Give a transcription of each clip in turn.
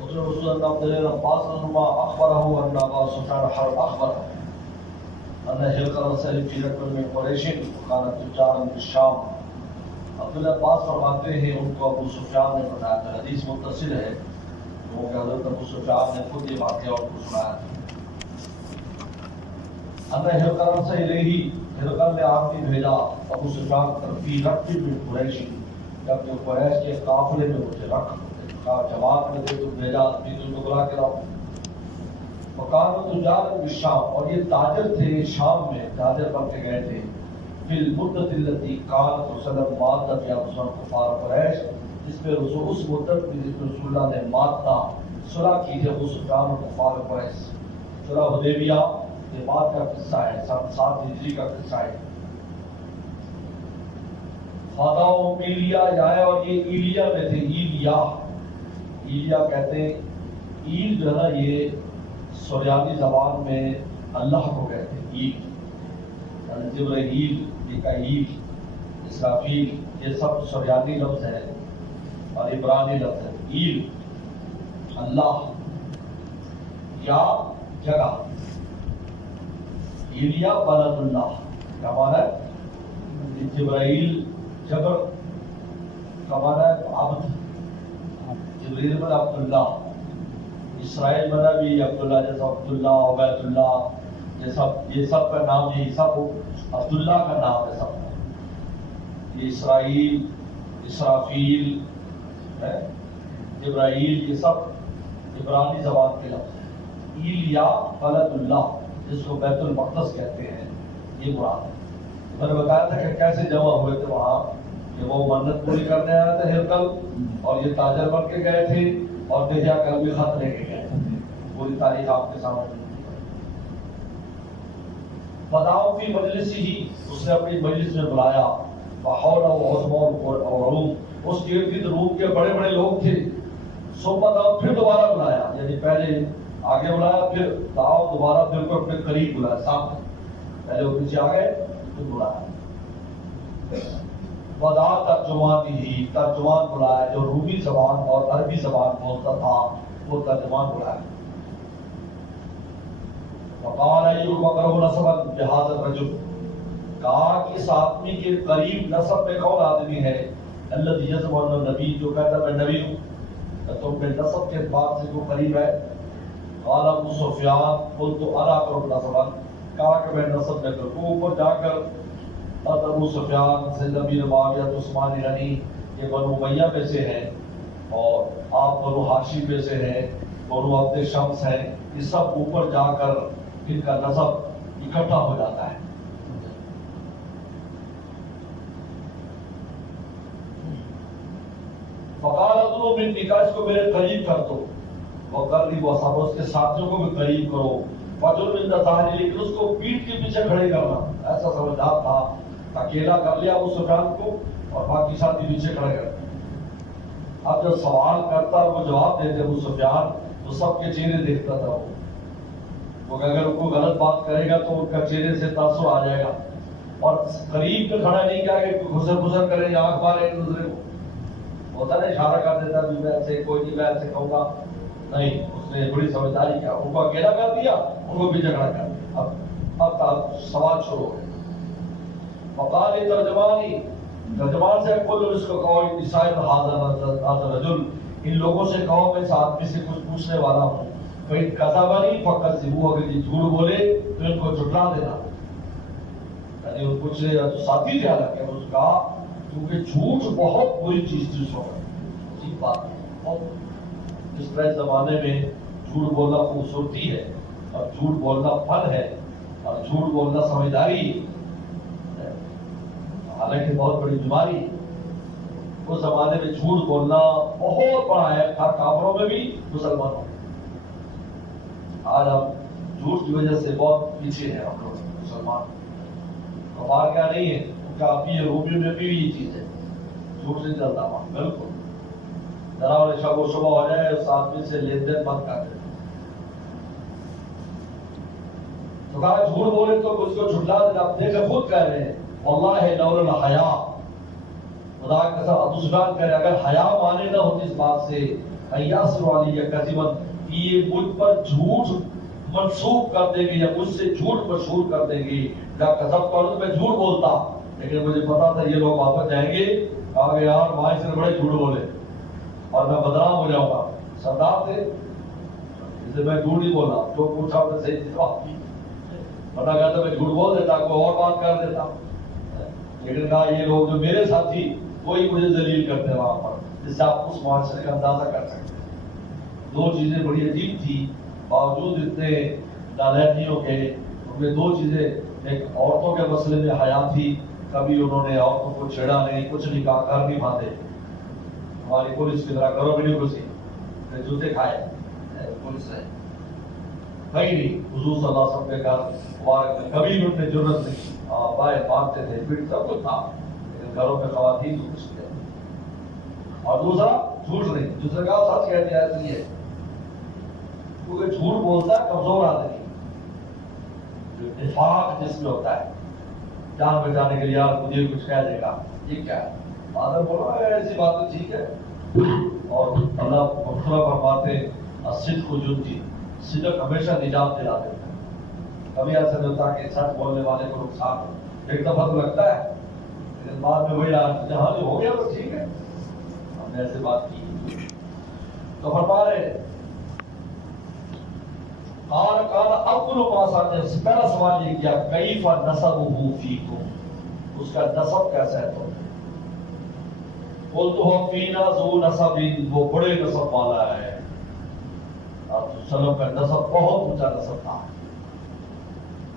رسول اللہ عبد الله عباس عنهما أخبره أن أبا سفيان حرب أخبره أن هرقل سلم في ركب من قريش وكانت تجارا بالشام. عبداللہ عباس فرماتے ہیں ان کو ابو سفیان نے بتایا تھا، حدیث متصل ہے، کیونکہ حضرت ابو سفیان نے خود یہ واقعہ ان کو سنایا تھا. ان هرقل سے الیہ، ہرقل نے آدمی بھیجا ابو سفیان کی طرف رکب من قریش، جبکہ قریش کے قافلے میں مجھے رکھ جواب میں دے تو بھیجا آدمی تو بلا کے لاؤ. وکانوا تجارا بالشام، اور یہ تاجر تھے شام میں، تاجر بن کے گئے تھے. فی المدت التي كانت وسلم مادہ فی ابصار کفار قریش، جس میں اس مدت میں جس میں رسول اللہ نے مادہ صلح کی تھی ابو سفیان اور کفار قریش. صلح حدیبیہ یہ بات کا قصہ ہے، 7 ہجری کا قصہ ہے. فاداؤ ایلیا جائے، اور یہ ایلیا میں تھے، ایلیا کہتے ہیں، ایل جو ہے نا یہ سریانی زبان میں اللہ کو کہتے ہیں ایل، جبرائیل، میکائیل، اسرافیل، یہ سب سریانی لفظ ہے اور عبرانی لفظ ہے. ایل اللہ یا جگہ، ایلیا بلد اللہ کا معنی ہے. جبرائیل جبر کا معنی ہے عبد، جبریل بن عبداللہ، اسرائیل بنا بھی عبداللہ، جیسا عبداللہ، عبید اللہ، یہ سب کا نام، یہ سب عبداللہ کا نام ہے سب کا. یہ اسرائیل، اسرافیل، جبرائیل، یہ سب عبرانی زبان کے لفظ ہیں. ایلیا بلد اللہ، جس کو بیت المقدس کہتے ہیں، یہ مراد ہے. میں نے بتایا تھا کہ کیسے جمع ہوئے تھے وہاں، کہ وہ منت پوری کرنے آیا تھا ہرقل، اور یہ تاجر بن کے گئے تھے، اور بھیجا کر بھی خط لے کے گئے تھے. پوری تاریخ آپ کے سامنے. بداؤ فی مجلس ہی، اس نے اپنی مجلس میں بلایا. بحول اور روم، اس ارد گرد روم کے بڑے بڑے لوگ تھے. صحبت، پھر دوبارہ بلایا، یعنی پہلے آگے بلایا، پھر دعو دوبارہ پھر کو اپنے قریب بلایا، سامنے. پہلے وہ پیچھے آ گئے، پھر بلایا. ودا ترجمان ہی، ترجمان بلایا جو رومی زبان اور عربی زبان بولتا تھا، وہ ترجمان بلایا. وقال ایوب اقرب نسبا بهذا الرجل، کہا کہ اس آدمی کے قریب نسب میں کون آدمی ہے؟ الذي يزعم انه نبی، جو کہتا میں نبی ہوں. تو میں نسب کے اعتبار سے جو قریب ہے. قال ابو سفیان قلت انا اقرب نسبا، کہا کہ میں نسب میں کروں اوپر جا کر. ابو سفیان سے نبی معاویہ عثمان غنی، یہ بنو امیہ میں سے ہیں، اور آپ بنو ہاشم میں سے ہیں، بنو عبد شمس ہیں. یہ سب اوپر جا کر ان کا نسب اکٹھا ہو جاتا ہے. فقال ادنو من نکاح، اس کو میرے قریب کر دو. وقرب وصحبہ، اس کے ساتھیوں کو بھی قریب کرو. فجر من ظاہر، لیکن اس کو پیٹھ کے پیچھے کھڑے کرنا. ایسا سمجھدار تھا، اکیلا کر لیا ابو سفیان کو اور باقی ساتھی پیچھے کھڑے کر. اب جب سوال کرتا اور وہ جواب دیتے ابو سفیان، تو سب کے چہرے دیکھتا تھا وہ، اگر ان کو غلط بات کرے گا تو ان کا چہرے سے تاثر آ جائے گا. اور قریب میں کھڑا نہیں کیا کہ گھسر کرے یا آنکھ مارے ایک دوسرے کو. ہوتا نا اشارہ کر دیتا بھی میں ایسے، کوئی نہیں میں ایسے کہوں گا، نہیں. اس نے بڑی سمجھداری کیا، ان کو اکیلا کر دیا، ان کو بھی جھگڑا کر دیا. اب سوال شروع ہو گئے. وقال ترجمانی، ترجمان سے کل اس کو کہو نسائل هذا رجل، ان لوگوں سے کہو میں اس آدمی سے کچھ پوچھنے والا ہوں. کوئی کذبنی فکذبوہ، اگر یہ جھوٹ بولے تو ان کو جھٹلا دینا. یعنی وہ پوچھ رہے جو ساتھی تھے، حالانکہ اس کا، کیونکہ جھوٹ بہت بری چیز تھی اس وقت. ٹھیک بات ہے. اس طرح زمانے میں جھوٹ بولنا خوبصورتی ہے، اور جھوٹ بولنا فن ہے، اور جھوٹ بولنا سمجھداری ہے، حالانکہ بہت بڑی بیماری. اس زمانے میں جھوٹ بولنا بہت بڑا ہے، کافروں میں بھی مسلمانوں میں. آج ہم جھوٹ کی وجہ سے بہت پیچھے ہیں ہم لوگ مسلمان. کفار کیا نہیں ہے، ان کا اپنی روبی میں بھی یہ چیز ہے، جھوٹ نہیں چلتا وہاں. بالکل ذرا اور شب و شبہ ہو جائے اس آدمی سے لین دین بند کر دے. تو کہا جھوٹ بولے تو اس کو جھٹلا دینا. اب دیکھیں خود کہہ رہے ہیں واللہ لولا الحیا، خدا کے قسم ابو سفیان کہہ رہے اگر حیا مانے نہ ہوتی اس بات سے ایاسر علی کذبا، یہ مجھ پر جھوٹ منسوخ کر دیں گے یا مجھ سے جھوٹ مشہور کر دیں گے. لا کذبت علیہم، میں جھوٹ بولتا لیکن مجھے پتا تھا یہ لوگ واپس جائیں گے. کہا یار بھائی سے بڑے جھوٹ بولے اور میں بدنام ہو جاؤں گا. سردار تھے اس لیے میں جھوٹ نہیں بولا، جو پوچھا میں صحیح جواب دی، پتا کہتا میں جھوٹ بول دیتا، کوئی اور بات کر دیتا. لیکن کہا یہ لوگ جو میرے ساتھی وہی مجھے ذلیل کرتے ہیں وہاں پر، جس سے آپ اس معاشرے کا اندازہ کر سکتے ہیں. دو چیزیں بڑی عجیب تھی باوجود اتنے نالائقیوں کے. ان میں دو چیزیں، ایک عورتوں کے مسئلے میں حیا تھی، کبھی انہوں نے عورتوں کو چھیڑا نہیں، کچھ نہیں کہا، کر نہیں پاتے. ہماری پولیس کی طرح کرو بھی نہیں کسی جوتے کھائے پولیس ہے کہیں نہیں. حضور صلی اللہ علیہ وسلم کے گھر مبارک میں کبھی بھی ان نے جرت نہیں. بائیں مارتے تھے، پیٹ سب کچھ تھا، لیکن گھروں میں خواتین کو کچھ تھے. اور دوسرا جھوٹ نہیں، دوسرے کا سچ کہہ دیا اس لیے کیونکہ جھوٹ بولتا ہے کمزور آدمی، جو نفاق جس میں ہوتا ہے، جان بچانے کے لیے یار مجھے کچھ کہہ دے گا، یہ کیا ہے فادر بولا ایسی باتیں ٹھیک ہے. اور اللہ مختلف فرماتے الصدق جنتی، صدق ہمیشہ نجات دلا دیتا ہے. کبھی ایسا نہیں ہوتا کہ سچ بولنے والے کو نقصان ہو، ایک دفعہ تو لگتا ہے لیکن بعد میں وہی جہاں جو ہو گیا تو ٹھیک ہے، ہم نے ایسے بات کی. تو فرما رہے قال اول ما ساتھ سے پہلا سوال یہ کیا کیف نسبہ فیکم، اس کا نسب کیسا ہے. تو قلت هو فینا ذو نسب، وہ بڑے نسب والا ہے. آپ وسلم کا نسب بہت اونچا نسب تھا،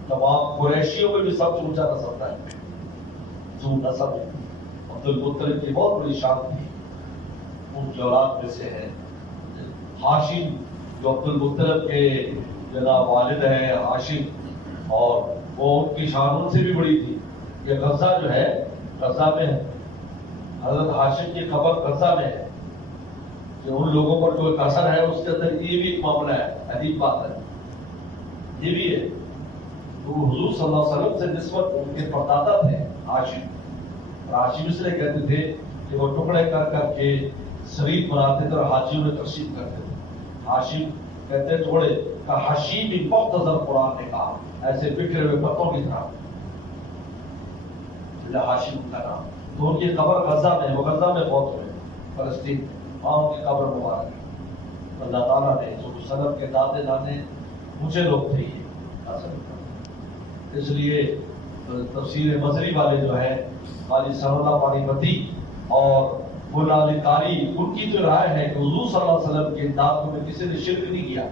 تمام قریشیوں میں بھی سب سے اونچا نسب تھا. ذو نسب عبد المطلب کی بہت بڑی شان تھی، ان کی اولاد میں سے ہے. ہاشم جو عبد المطلب کے جناب والد ہیں ہاشم، اور وہ ان کی شان ان سے بھی بڑی تھی. یہ غزہ جو ہے، غزہ میں حضرت ہاشم کی قبر غزہ میں ہے. جو ان لوگوں پر جو اثر ہے اس کے اندر یہ بھی ایک معاملہ ہے، عجیب بات ہے یہ بھی ہے. تو حضور صلی اللہ علیہ وسلم سے نسبت ان کے پردادا تھے ہاشم. ہاشم اس لیے کہتے تھے کہ وہ ٹکڑے کر کر کے شریف بناتے تھے اور حاجیوں میں تقسیم کرتے تھے. ہاشم کہتے ہیں ٹکڑے کا حشیم مختصر، قرآن نے کہا ایسے بکھرے ہوئے پتوں کی طرح، ہاشم کا نام. تو ان کی قبر غزہ میں، وہ غزہ میں فوت ہوئے فلسطین میں، وہاں ان کی قبر مبارک ہے. اللہ تعالیٰ نے سلم کے دادے نانے اونچے لوگ تھے یہ اصل. اس لیے تفسیر مصری والے جو ہے قاضی ثناء اللہ پانی پتی اور مولا علی قاری، ان کی جو رائے ہے کہ حضور صلی اللہ علیہ وسلم کے دادوں میں کسی نے شرک نہیں کیا،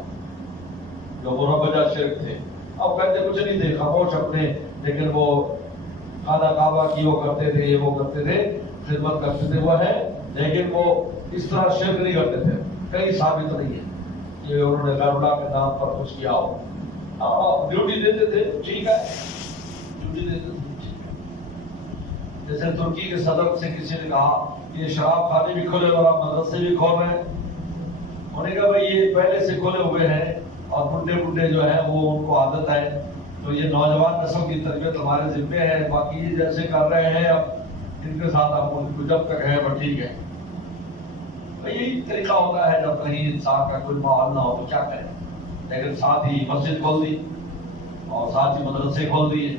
جو مربجہ شرک تھے. اب کہتے کچھ نہیں تھے، خاموش اپنے، لیکن وہ خانہ کعبہ کی وہ کرتے تھے، یہ وہ کرتے تھے، خدمت کرتے تھے، وہ ہے، لیکن وہ اس طرح شرک نہیں کرتے تھے. کہیں ثابت نہیں ہے کہ انہوں نے غیر اللہ کے نام پر کچھ کیا ہو. ڈیوٹی دیتے تھے ٹھیک ہے، ڈیوٹی دیتے تھے ٹھیک ہے. جیسے ترکی کے صدر سے کسی نے کہا کہ یہ شراب خانے بھی کھولے اور آپ مدرسے بھی کھول رہے ہیں. انہوں نے کہا بھائی یہ پہلے سے کھولے ہوئے ہیں اور بڈھے جو ہیں وہ ان کو عادت ہے، تو یہ نوجوان نسل کی تربیت ہمارے ذمہ ہے، باقی یہ جیسے کر رہے ہیں اب ان کے ساتھ آپ ان کو جب تک ہے وہ ٹھیک ہے. یہی طریقہ ہوتا ہے جب کہیں انسان کا کوئی ماحول نہ ہو تو کیا کریں. لیکن ساتھ ہی مسجد کھول دی اور ساتھ ہی مدرسے کھول دیے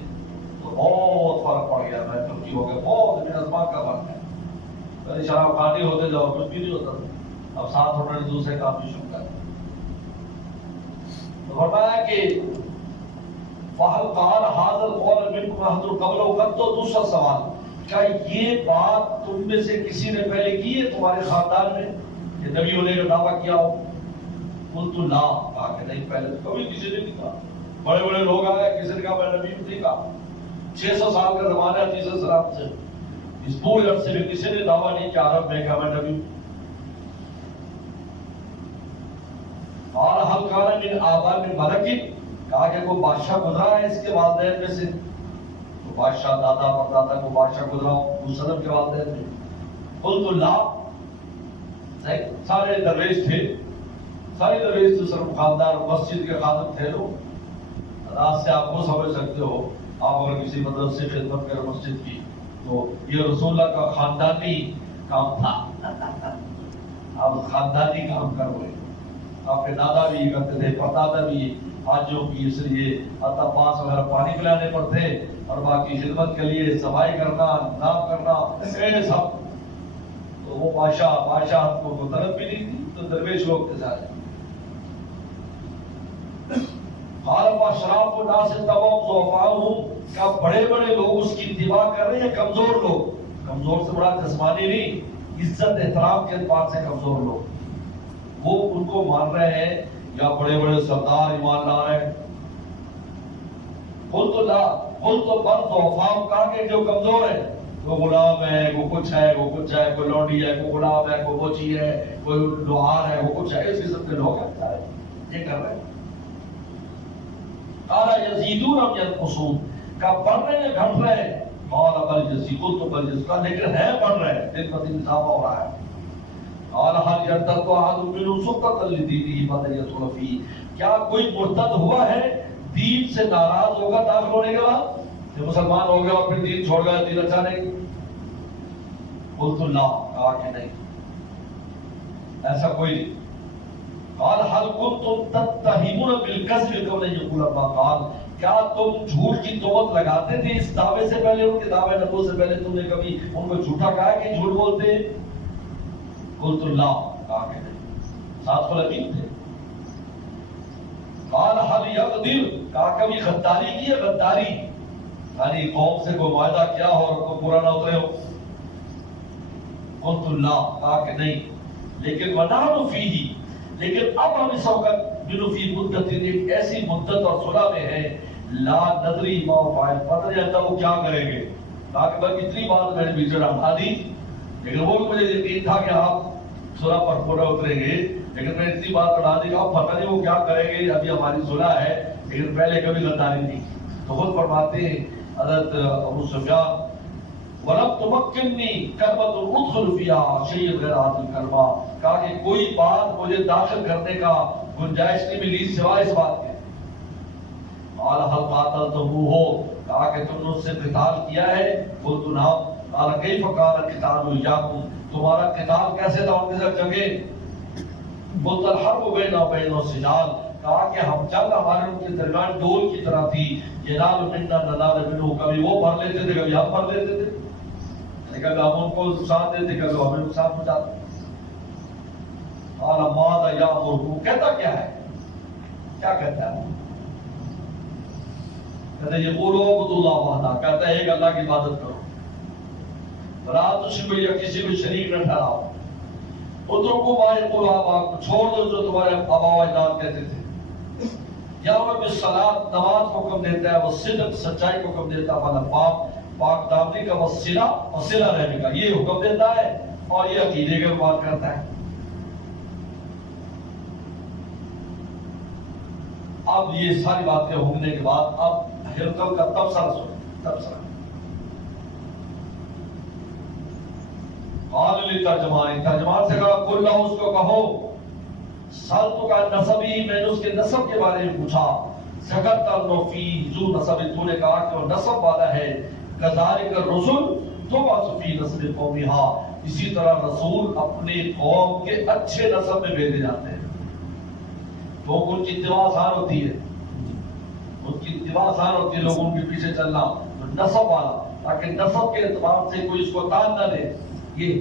تو بہت فرق پڑ گیا. میں ترکی ہو گیا، بہت نظمان کا فرق ہے. پہلے شراب خانے ہوتے جاؤ کچھ بھی نہیں ہوتا تھا، اب ساتھ انہوں نے دوسرے کام بھی شروع کر دیا. تو فرمایا کہ فَهَلْ قَالَ هَذَا الْقَوْلَ مِنْكُمْ أَحَدٌ قَبْلَهُ. کب تو دوسرا سوال، کیا یہ بات تم میں سے کسی نے پہلے کی ہے تمہارے خاندان میں کہ نبی ہونے کا دعویٰ کیا ہو؟ قُلْتُ لَا، کہا کہ نہیں، پہلے کبھی کسی نے نہیں کہا. بڑے بڑے لوگ آئے، کسی نے کہا میں نبی ہوں، نہیں کہا. 600 سال کا زمانہ ہے علیہ السلام سے، اس پورے عرصے میں کسی نے دعویٰ نہیں کیا عرب میں کہ میں نبی ہوں. اور حل کارا من آبا من ملک، کہا کہ کوئی بادشاہ گزرا ہے اس کے والدین میں سے، تو بادشاہ دادا پردادا کو بادشاہ گزرا ہو وسلم کے والدین میں. قلت اللہ، سارے درویش تھے، سارے درویش تو صرف خاندان مسجد کے خادم تھے. لوگ رات سے آپ کو سمجھ سکتے ہو، آپ اگر کسی مدرسے سے خدمت کریں مسجد کی تو یہ رسول اللہ کا خاندانی کام تھا. اب خاندانی کام کر رہے ہیں. آپ کے دادا بھی یہ کرتے تھے، پردادا بھی حاجیوں کی، اس لیے حتیٰ 5 وغیرہ پانی پلانے پڑتے اور باقی خدمت کے لیے صفائی کرنا، نام کرنا، یہ سب. تو وہ بادشاہ کو طلب بھی نہیں تھی، تو درویش لوگ تھے سارے. عالم اشراف و ناس تبع ضعفاؤہم، کہ بڑے بڑے لوگ اس کی اتباع کر رہے ہیں، کمزور لوگ. کمزور سے بڑا جسمانی نہیں، عزت احترام کے اعتبار سے کمزور لوگ، وہ ان کو مان رہے ہیں، یا بڑے بڑے سردار ایمان لا رہے ہیں. قلت بل ضعفاؤہم، کہا کہ جو کمزور ہے، وہ غلام ہے، وہ کچھ ہے، وہ کچھ ہے، کوئی لونڈی ہے، کوئی غلام ہے، کوئی بوچی ہے، کوئی لوہار ہے، وہ کچھ ہے، اس قسم کے لوگ ہیں یہ کر رہے ہیں. قال یزیدون ام ینقصون، کہ بڑھ رہے ہیں گھٹ رہے ہیں. قال بل یزیدون، تو بل یزیدون، لیکن ہے بڑھ رہے ہیں، دن پر دن اضافہ ہو رہا ہے. قال هل يرتد احد منهم سخطا لدينه بعد ان يدخل فيه، کیا کوئی مرتد ہوا ہے دین سے ناراض ہوگا داخل ہونے کے بعد، کہ مسلمان ہو گیا اور پھر دین چھوڑ گیا، دین اچھا نہیں؟ قلت لا، کہا کہ نہیں، ایسا کوئی نہیں. قال هل كنتم تتهمون بالكذب قبل ان يقول ما قال، کیا تم جھوٹ کی تہمت لگاتے تھے اس دعوے سے پہلے، ان کے دعوے نبوت سے پہلے تم نے کبھی ان کو جھوٹا کہا کہ جھوٹ بولتے؟ قلت لا، کہا کہ نہیں، ساتھ خلقین تھے. قال هل يقدر، کہا کبھی غداری کی ہے، غداری یعنی قوم سے کوئی وعدہ کیا ہو اور کو پورا نہ اترے ہو؟ قلت لا، کہا کہ نہیں. لیکن ونحن فیہ، لیکن اب ہم اس وقت فی مدت، ایک ایسی مدت اور صلح میں ہے، لا ندری ما فاعل، پتہ نہیں چلتا وہ کیا کریں گے. تاکہ بس اتنی بات میں نے بیچ ہٹا دی، لیکن وہ مجھے یقین تھا کہ آپ صلح پر پورا اتریں گے، لیکن میں اتنی بات اڑا دی کہ اب پتہ نہیں وہ کیا کریں گے. ابھی ہماری صلح ہے، لیکن پہلے کبھی غداری نہیں. تو خود فرماتے ہیں حضرت ابو سفیان، وَلَمْ تُمَكِّنِّي كَلْمَةٌ أُدْخُلُ فِيهَا شَيْئًا غَيْرَ هَذِهِ الْكَلْمَةِ، کہا کہ کوئی بات مجھے داخل کرنے کا گنجائش نہیں ملی سوائے اس بات کے. قال هل قاتلتموه، کہا کہ تم نے اس سے قتال کیا ہے؟ قلت نعم. قال كيف كان القتال إياكم، تمہارا قتال کیسے تھا ان کے ساتھ جنگے؟ قلت الحرب بيننا وبين السجال، کہا کہ ہم جنگ ہمارے ان کے درمیان ڈول کی طرح تھی. ينال منا ننال منه، کبھی وہ بھر لیتے تھے، کبھی ہم بھر لیتے تھے، کبھی ہم ان کو نقصان دیتے، کبھی ہمیں نقصان پہنچاتے. قال ماذا يأمركم، کہتا کیا ہے، کیا کہتا ہے؟ کہتا ہے یقولوا اعبدوا الله وحده، کہتا ہے ایک اللہ کی عبادت کرو، ولا تشركوا، یا کسی کو شریک نہ ٹھہراؤ. اترکوا ما یقول آباؤکم، چھوڑ دو جو تمہارے آبا و اجداد کہتے تھے. یامر بالصلاۃ، نماز کو حکم دیتا ہے، والصدق، سچائی کو حکم دیتا ہے، والعفاف، پاک دامنی کا، والصلہ، اور صلہ رحمی کا، یہ حکم دیتا ہے اور یہ عقیدے کے بات کرتا ہے. اب یہ ساری باتیں ہونے کے بعد اب ہرقل کا تبصرہ سنیں، تبصرہ. قال للترجمان، ترجمان سے کہا قل لہ، اس کو کہو، سالتو کا نسبی، میں نے اس کے نسب کے بارے میں پوچھا. سکت النفی ذو نسب، تو نے کہا کہ وہ نسب والا ہے. کذالک الرسل تبعث فی نسب قومہا، اسی طرح رسول اپنے قوم کے اچھے نسب میں بھیجے جاتے ہیں. تو ان کی اتباع آسان ہوتی ہے، ان کی اتباع آسان ہوتی ہے، لوگوں کے پیچھے چلنا. نسب والا، تاکہ نسب کے اعتبار سے کوئی اس کو تان نہ دے. یہ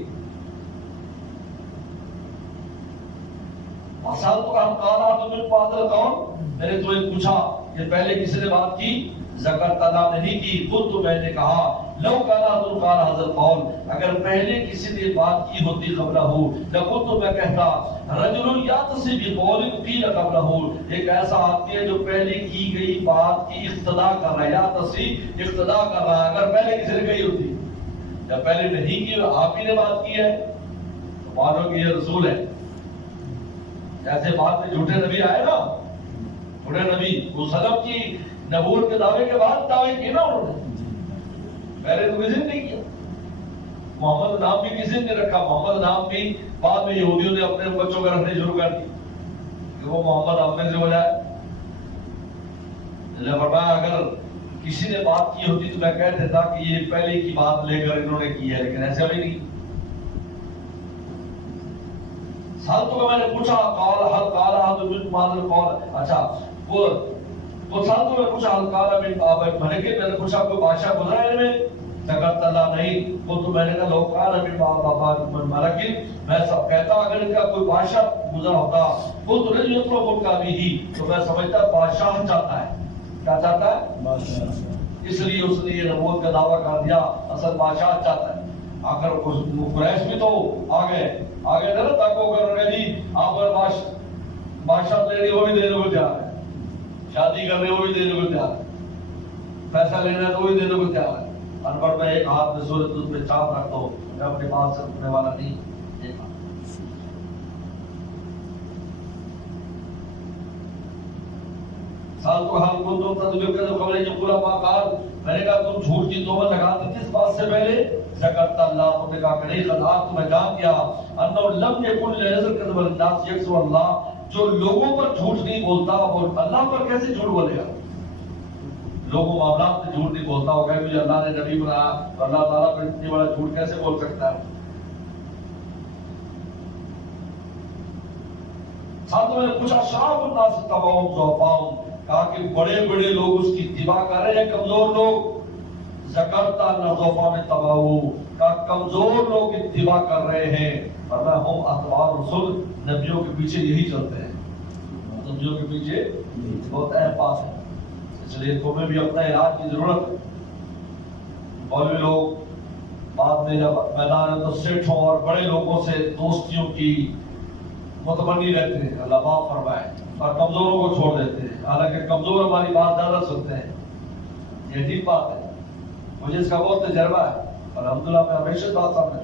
سال تو ہم کہا تو من پادر کون، میں نے تمہیں پوچھا کہ پہلے کسی نے بات کی، زکات ادا نہیں کی. خود تو میں نے کہا لو کانا تو قال حضرت قول، اگر پہلے کسی نے بات کی ہوتی قبلہ ہو، لقد تو میں کہتا رجل یاتسی بقول قیل قبلہ، ایک ایسا آدمی ہے جو پہلے کی گئی بات کی اقتدا کر رہا ہے، یاتسی اقتدا کر رہا ہے. اگر پہلے کسی نے کہی ہوتی، جب پہلے نہیں کی آپ ہی نے بات کی ہے، تو مانو کہ یہ رسول ہے. جیسے بعد میں جھوٹے نبی آئے نا، جھوٹے نبی وسلم کی نبوت کے دعوے کے بعد دعوے کیے نا انہوں نے، پہلے تو کسی نے نہیں کیا. محمد نام بھی کسی نے رکھا، محمد نام بھی بعد میں یہودیوں نے اپنے بچوں کا رکھنے شروع کر دی کہ وہ محمد احمد سے ہو جائے. فرمایا اگر کسی نے بات کی ہوتی تو میں کہہ دیتا کہ یہ پہلے کی بات لے کر انہوں نے کی ہے، لیکن ایسا بھی نہیں. سالتوں کو میں نے پوچھا قال حل قال حد من مال القول، اچھا وہ سالتوں میں پوچھا حل قال من ابا ملک، میں نے پوچھا کوئی بادشاہ گزرا ہے میں؟ ذکرت اللہ نہیں، وہ تو میں نے کہا لو قال من ابا ملک، میں سب کہتا اگر ان کا کوئی بادشاہ گزرا ہوتا وہ تو نہیں یطلب ان کا بھی، تو میں سمجھتا بادشاہ چاہتا ہے، کیا چاہتا ہے؟ بادشاہ، اس لیے اس نے یہ نبوت کا دعویٰ کر دیا، اصل بادشاہ چاہتا ہے۔ اگر قریش بھی تو آگے نہ تاکو کر رہے جی آپ پر بادشاہ لینے وہ بھی دینے کو تیار ہے، شادی کرنے وہ بھی دینے کو تیار ہے، پیسہ لینا ہے تو وہ بھی دینے کو تیار ہے۔ انپڑھ میں ایک ہاتھ میں سورج اس پہ چاپ رکھ دو، میں اپنی بات سے رکنے والا نہیں، ایک ہاتھ۔ سال کو حال کو تم تدبیر کرو خبریں جو پورا پاکار، میں نے کہا تم جھوٹ کی توبہ لگاتے کس بات سے پہلے؟ ذکرت اللہ، تم نے کہا کہ نہیں خدا تمہیں جان دیا انہو لم یکن لنظر کذب الناس یکسو اللہ، جو لوگوں پر جھوٹ نہیں بولتا وہ اللہ پر کیسے جھوٹ بولے گا؟ لوگوں معاملات میں جھوٹ نہیں بولتا، وہ کہے مجھے اللہ نے نبی بنایا تو اللہ تعالیٰ پر اتنی بڑا جھوٹ کیسے بول سکتا ہے؟ ساتھوں نے پوچھا شراف الناس تبعہم ضعفاء، کہا کہ بڑے بڑے لوگ اس کی اتباع کر رہے ہیں، کمزور لوگ زکرتا نظوفا میں تباہو، کہا کمزور لوگ اتباع کر رہے ہیں، ورنہ ہم اتباع رسول نبیوں کے پیچھے یہی چلتے ہیں، نبیوں کے پیچھے بہت اہم بات ہے، اس لیے تمہیں بھی اپنا علاج کی ضرورت ہے۔ مولوی لوگ بعد میں جب میدان تو سیٹھوں اور بڑے لوگوں سے دوستیوں کی متمنی رہتے ہیں، اللہ معاف فرمائے، اور کمزوروں کو چھوڑ دیتے ہیں، حالانکہ کمزور ہماری بات زیادہ سنتے ہیں، یہ ٹھیک بات ہے، مجھے اس کا بہت تجربہ ہے، الحمدللہ میں ہمیشہ بات سامنے،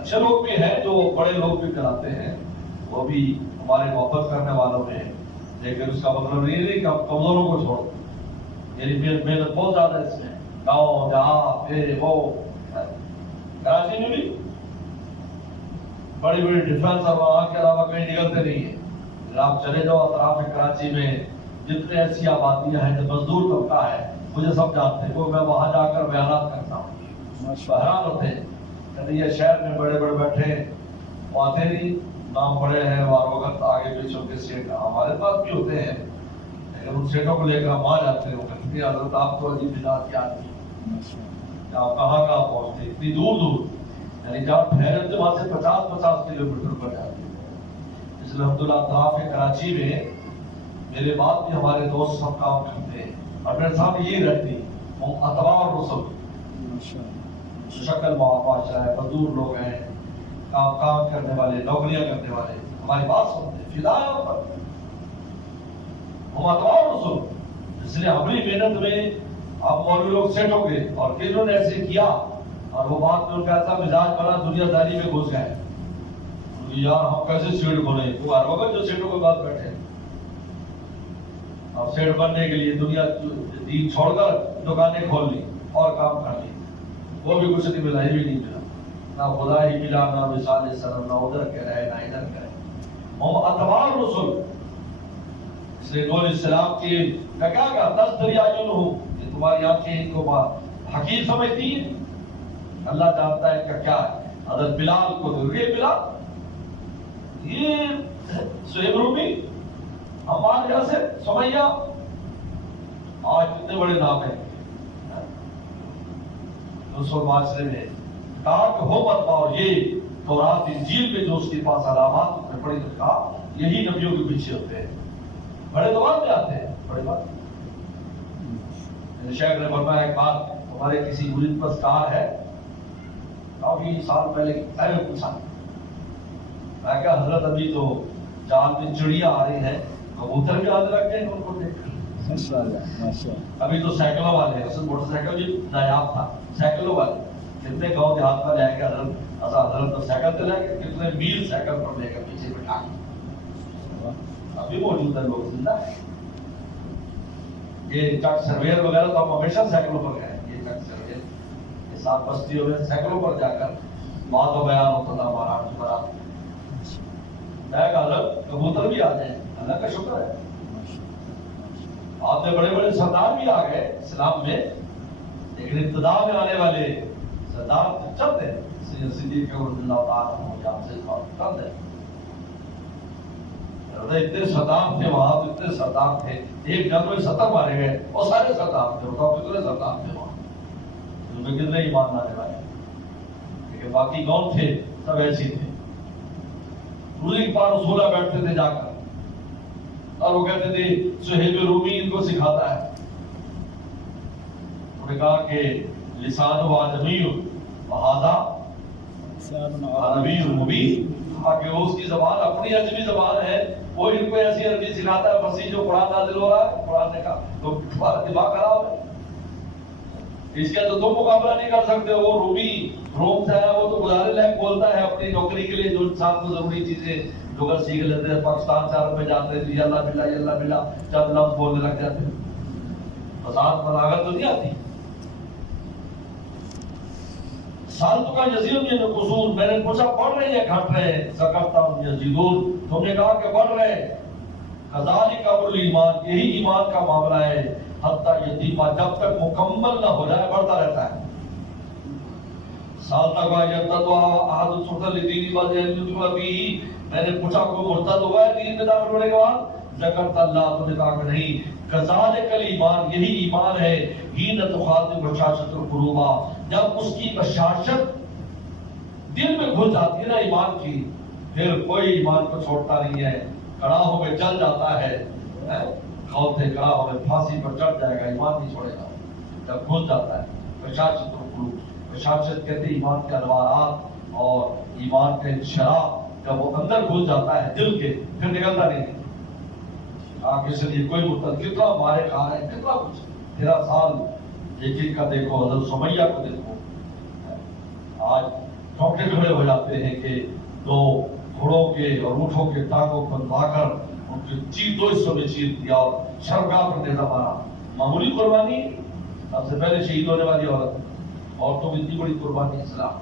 اچھے لوگ بھی ہیں جو بڑے لوگ بھی کراتے ہیں، وہ بھی ہمارے محبت کرنے والوں میں ہیں، لیکن اس کا مطلب یہ نہیں کہ ہم کمزوروں کو چھوڑ دیں، میری محنت بہت زیادہ اس میں، گاؤں جہاں یہ وہ، کراچی میں بھی بڑی بڑی ڈیفنس اور وہاں کے علاوہ کہیں نکلتے نہیں ہیں، اگر آپ چلے جاؤ اطراف کراچی میں جتنے ایسی آبادیاں ہیں جو مزدور طبقہ ہے، مجھے سب جانتے ہیں، وہ میں وہاں جا کر بیانات کرتا ہوں، حیران ہوتے ہیں کہ یہ شہر میں بڑے بڑے بیٹھے ہیں، وہ آتے نہیں، نام پڑے ہیں اور وقت آگے پیچھے کے سیٹ ہمارے پاس بھی ہوتے ہیں، لیکن ان سیٹوں کو لے کر ہم وہاں جاتے ہیں، وہ کہتے ہیں حضرت آپ تو عجیب ذات کی آدمی، آپ کہاں پہنچتے اتنی دور دور، یعنی جہاں ٹھہرے تھے وہاں سے 50 کلومیٹر پر جاتے ہیں۔ اس لیے الحمدللہ اطراف کراچی میں میرے بعد بھی ہمارے دوست سب کام کرتے ہیں، اور میرے ساتھ یہی رہتی وہ اتباع اور رسل، شکل معاشرہ ہے، مزدور لوگ ہیں، کام کرنے والے، نوکریاں کرنے والے، ہماری بات سنتے ہیں، فدا ہے پر ہم اتباع اور رسل۔ اس لیے ہماری محنت میں آپ مولوی لوگ سیٹ ہو گئے، اور کنہوں نے ایسے کیا اور وہ بات میں ان کا ایسا مزاج بنا دنیا داری میں گھس گئے، یار ہم کیسے سیٹ بنے، وہ ہر وقت جو سیٹوں کے بعد بیٹھے، اب سیٹ بننے کے لیے دنیا دین چھوڑ کر دکانیں کھول لی اور کام کر لی، وہ بھی کچھ نہیں ملا، یہ بھی نہیں ملا، نہ خدا ہی ملا، نہ مثال سلام، نہ ادھر کہہ رہے نہ ادھر کہہ رہے، ہم اتباع رسول۔ اس لیے نور السلام کی کیا کہا تستری اعینہم، یہ تمہاری آنکھیں ان کو حقیر سمجھتی ہیں، اللہ جانتا ہے کہ کیا ہے۔ حضرت بلال کو یہ بلال، یہ سہیب رومی، ہمارے یہاں سے سمیہ، آج کتنے بڑے نام ہیں رسول معاشرے میں، کہا کہ ہو مت اور یہ تورات انجیل میں جو اس کے پاس علامات اس نے پڑھی تو کہا یہی نبیوں کے پیچھے ہوتے ہیں، بڑے دوبار میں آتے ہیں، بڑے بات۔ شیخ نے فرمایا ایک بات ہمارے کسی مرید پر کہا ہے، کافی سال پہلے میں پوچھا، میں کہا حضرت ابھی تو جال میں چڑیاں آ رہی ہیں، کبوتر بھی آنے لگ گئے ان کو دیکھ کر، ابھی تو سائیکلوں والے ہیں، موٹر سائیکل بھی نایاب تھا، سائیکلوں والے کتنے گاؤں دیہات پر لے کے حضرت تو سائیکل سے لے کے کتنے میل سائیکل پر لے کر پیچھے بٹھا کے، ابھی موجود ہے، لوگ زندہ ہے۔ یہ ٹرک سرویر وغیرہ تو ہم ہمیشہ سائیکلوں پر گئے، یہ ٹرک سرویر یہ 7 بستیوں میں سائیکلوں پر جا کر بات و بیان ہوتا تھا ہمارا، میں کہا حضرت کبوتر بھی آ جائیں، اللہ کا شکر ہے، آپ نے بڑے بڑے سردار بھی آ گئے اسلام میں، لیکن ابتدا میں آنے والے سردار چند ہیں، صدیق اللہ تعالیٰ چند ہیں، اتنے سردار تھے وہاں، تو اتنے سردار تھے، ایک جنگ میں 70 مارے گئے اور سارے سردار تھے، بتاؤ کتنے سردار تھے وہاں، ان میں کتنے ایمان لانے والے، لیکن باقی کون تھے؟ سب ایسے تھے، روزی کے پاس رسولہ بیٹھتے تھے جا کر، اور وہ کہتے تھے صہیب رومی ان کو سکھاتا ہے، انہوں نے کہا کہ لسان و آدمی وہذا عربی مبین، کہ اس کی زبان اپنی عجمی زبان ہے، وہ ان کو ایسی عربی سکھاتا ہے فصیح جو قرآن نازل ہو رہا ہے، قرآن نے کہا تو تمہارا دماغ خراب ہے، اس کا تو تم مقابلہ نہیں کر سکتے، وہ رومی روم سے آیا، وہ تو گزارے لائق بولتا ہے اپنی نوکری کے لیے، جو انسان کو ضروری چیزیں لغت سیکھ لیتے ہیں، پاکستان سے عرب میں جاتے ہیں، یلا بلا یلا بلا چند لفظ بولنے لگ جاتے ہیں، فساد بلاغت تو نہیں آتی۔ سالتوں کا یزید میں قصور، میں نے پوچھا پڑھ رہے ہیں گھٹ رہے ہیں، سکرتا ہوں یزیدون، تم نے کہا کہ بڑھ رہے ہیں، کذالک امر ایمان، یہی ایمان کا معاملہ ہے، حتی یتیمہ، جب تک مکمل نہ ہو جائے بڑھتا رہتا ہے۔ سال تک آیتا تو احد سلطہ لدینی باز اہلیتو ابھی، میں نے پوچھا کوئی مرتد ہوا ہے دین میں داخل ہونے کے بعد؟ ذکرت اللہ، تو نے کہا کہ نہیں، کذالک الایمان، یہی ایمان ہے، حین تخاطب بشاشۃ القلوب، جب اس کی بشاشت دل میں گھس جاتی ہے نا ایمان کی، پھر کوئی ایمان کو چھوڑتا نہیں ہے، کڑاہوں میں جل جاتا ہے، کھولتے کڑاہوں میں پھانسی پر چڑھ جائے گا، ایمان نہیں چھوڑے گا، جب گھس جاتا ہے بشاشۃ القلوب، بشاشت کہتے ہیں ایمان کے انوارات اور ایمان کا انشراح، جب وہ اندر گھس جاتا ہے دل کے، پھر نکلتا نہیں ہے۔ آگے سے لیے کوئی مرتد کتنا مارے کھا ہے، کتنا کچھ 13 سال ایک ایک کا دیکھو، حضرت سمیہ کو دیکھو، آج ٹھوکے کھڑے ہو جاتے ہیں کہ دو گھوڑوں کے اور اونٹوں کے ٹانگوں پر لا کر ان کے دو حصوں میں چیر دیا اور شرمگاہ پر نیزہ مارا، معمولی قربانی، سب سے پہلے شہید ہونے والی عورت، عورتوں کی اتنی بڑی قربانی اسلام،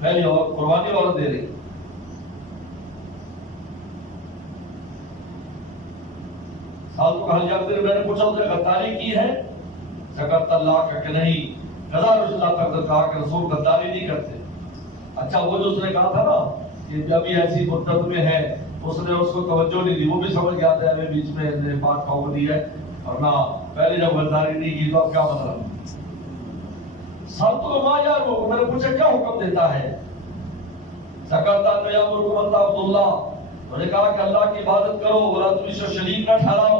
پہلی قربانی عورت دے رہی۔ سال کو کہا جاتے میں نے پوچھا اس نے غداری کی ہے؟ سکرت اللہ کا کہ نہیں، قضا رسول اللہ تک کہا کہ رسول غداری نہیں کرتے۔ اچھا وہ جو اس نے کہا تھا نا کہ جب یہ ایسی مدت میں ہے، اس نے اس کو توجہ نہیں دی، وہ بھی سمجھ گیا تھا ہمیں بیچ میں بات کھو دی ہے، اور نہ پہلے جب غداری نہیں کی تو اب کیا مطلب؟ سب تو ماں یار وہ میں نے پوچھا کیا حکم دیتا ہے؟ سکرت اللہ یامرکم ان تعبدوا اللہ، انہوں نے کہا کہ اللہ کی عبادت کرو، ولا تشرکوا شریک نہ ٹھہراؤ،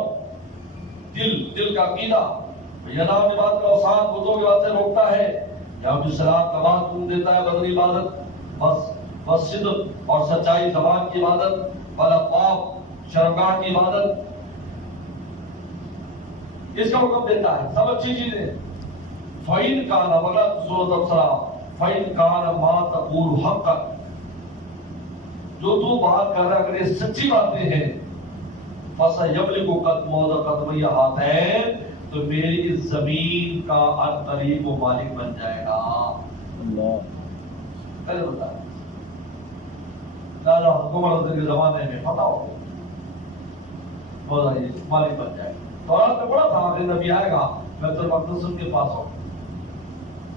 دل کا عقیدہ، یہ نام عبادت کا اوسان بتوں کی بات سے روکتا ہے، یا بھی صلاۃ نماز تم دیتا ہے، بدنی عبادت بس صدق اور سچائی، زبان کی عبادت، والعفاف شرمگاہ کی عبادت، اس کا حکم دیتا ہے، سب اچھی چیزیں۔ فَإِنْ كَانَ وَلَا سورۃ البقرہ، فَإِنْ كَانَ مَا تَقُولُ حَقًّا، جو تو بات کر رہا ہے اگر یہ سچی باتیں ہیں، فَسَيَمْلِكُ قَدْمَ قَدْمَيَّ ہاتین، تو میری زمین کا ان قریب وہ مالک بن جائے گا۔ اللہ پہلے بتایا لالا حکومت کے زمانے میں پتہ ہو بولا یہ مالک بن جائے گا۔ تو آپ نے پڑھا تھا آخری نبی آئے گا بیت المقدس ان کے پاس ہو،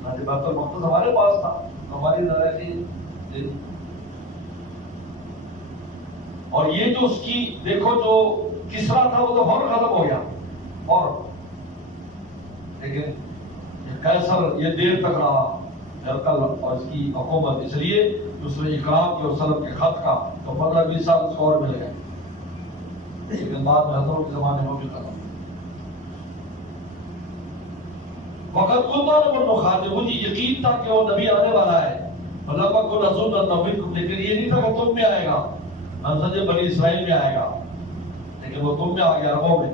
بیت المقدس ہمارے پاس تھا، ہماری ذرا تھی، اور یہ جو اس کی دیکھو جو کسرا تھا وہ تو فوراً ختم ہو گیا، اور لیکن قیصر یہ دیر تک رہا ہرقل اور اس کی حکومت، اس لیے اس نے اکرام کے اور سلم کے خط کا تو 15-20 سال اس کو اور مل گئے، لیکن بعد میں حضروں کے زمانے میں بھی ختم۔ وقت کنتم نخاطب، مجھے یقین تھا کہ وہ نبی آنے والا ہے، ولم اکن اظن ان منکم، لیکن یہ نہیں تھا کہ تم میں آئے گا، ہم سمجھے بنی اسرائیل میں آئے گا، لیکن وہ تم میں آ گیا، عربوں میں۔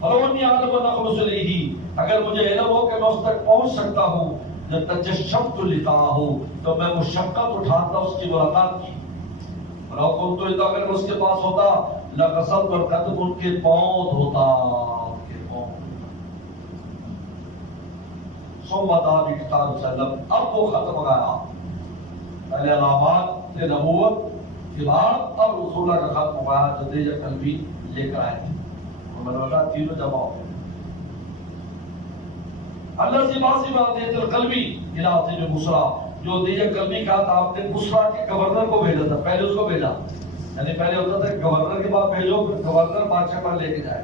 فلونی عالم نخلص الیہ، اگر مجھے علم ہو کہ میں اس تک پہنچ سکتا ہوں، جب تجشمت لقاءہ، تو میں مشقت اٹھاتا اس کی ملاقات کی، ولو کنت، اگر میں اس کے پاس ہوتا، لقصدت القدم، ان کے پاؤں ہوتا، ان کے پاؤں۔ ثم دعا بکتاب وسلم، اب وہ ختم ہو گیا، پہلے علامات نبوت کے بعد اب رسول اللہ کا ختم ہو گیا، جو دیجا قلبی لے کر آئے تھے، مرحلہ تینوں جمع ہو گئے۔ اللہ سے باسی بات ہے قلبی علاقے میں مسرا، جو دیجا کلمی کہا تھا آپ نے بسرا کے گورنر کو بھیجا تھا، پہلے اس کو بھیجا، یعنی پہلے ہوتا تھا گورنر کے بعد بھیجو، پھر گورنر بادشاہ پر لے کے جائے.